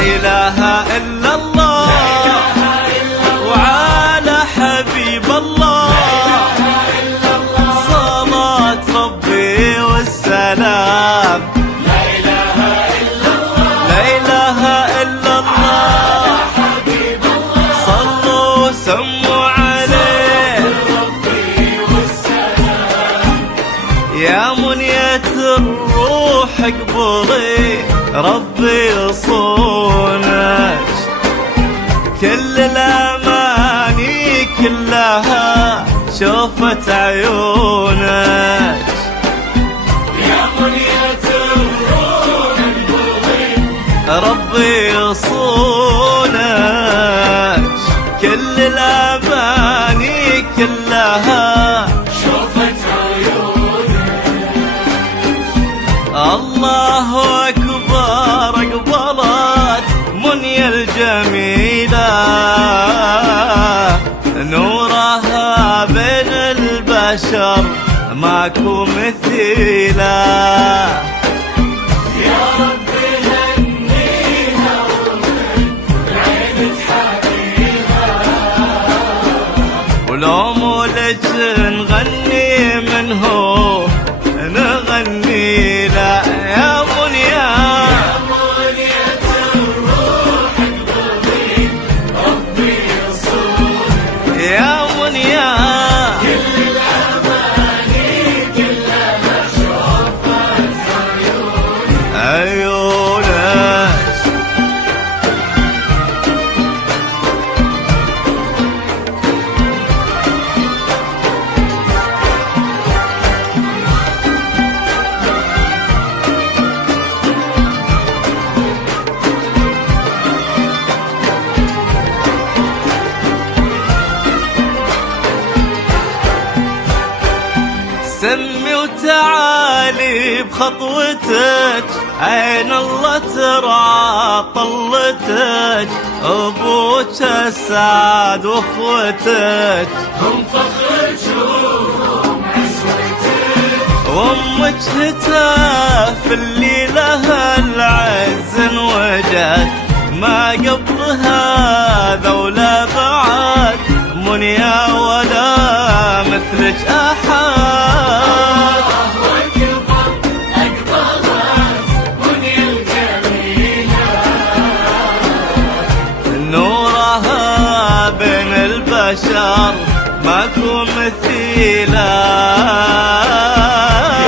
إله إلا الله وعلى حبيب الله صلاة ربي والسلام. لا إله إلا الله حبيب الله صلوا وسموا عليه يا منية الروح اقبضي ربي يصونك كل الأماني كلها شوفت عيونك يا منية الروح اقبضي ربي يصونك كل الأماني كلها شوفت عيونك. الله أكبر اقبلت منيا الجميلة نورها بين البشر ماكو مثيلة يا ربي هنيها ومن العين تحبيها ولو مولج نغني منه نغني لا يا منيا الروح اقبضي ربي يصونك يا منيا كل الأماني كلها شوفت عيونك. سمي وتعالي بخطوتك عين الله ترعى طلتك ابوك السعد واخوتك هم فخرك وهم عزوتك وامك هتاف اللي لها العز انوجد ما قبل هذا ولا بعد منيا ولا مثلك احد. نورها بين البشر ماكو مثيلة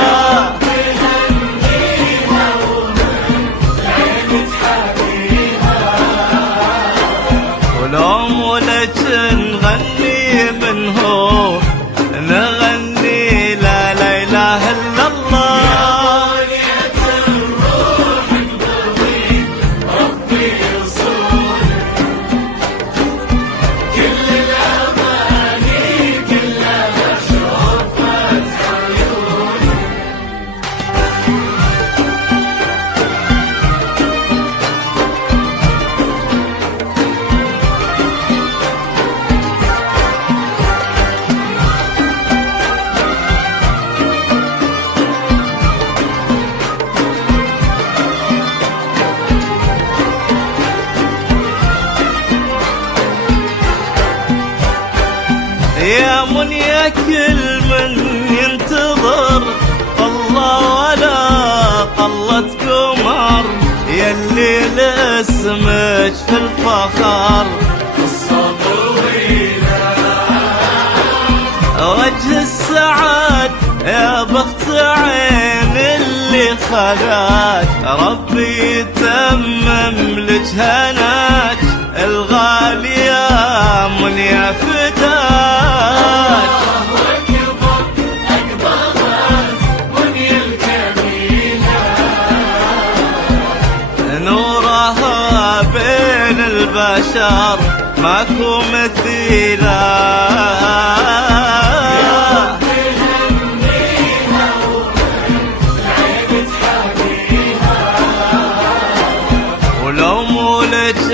يا ربي هنيها ومن العين تحبيها ولو مولج نغني منه نغني لا إله إلا الله الروح اقبضي ربي يصونك كل الأماني كلها شوفت عيونك. يا منيا كل من ينتظر الله ولا طلت قمر يلي لاسمك في الفخر قصة طويلة وجه السعد يا بخت عين اللي خلاك ربي يتمم لك هناك الغالية منيا فداك نورها بين البشر ماكو مثيلة يا ربي هنيها ومن العين تحبيها ولو مولج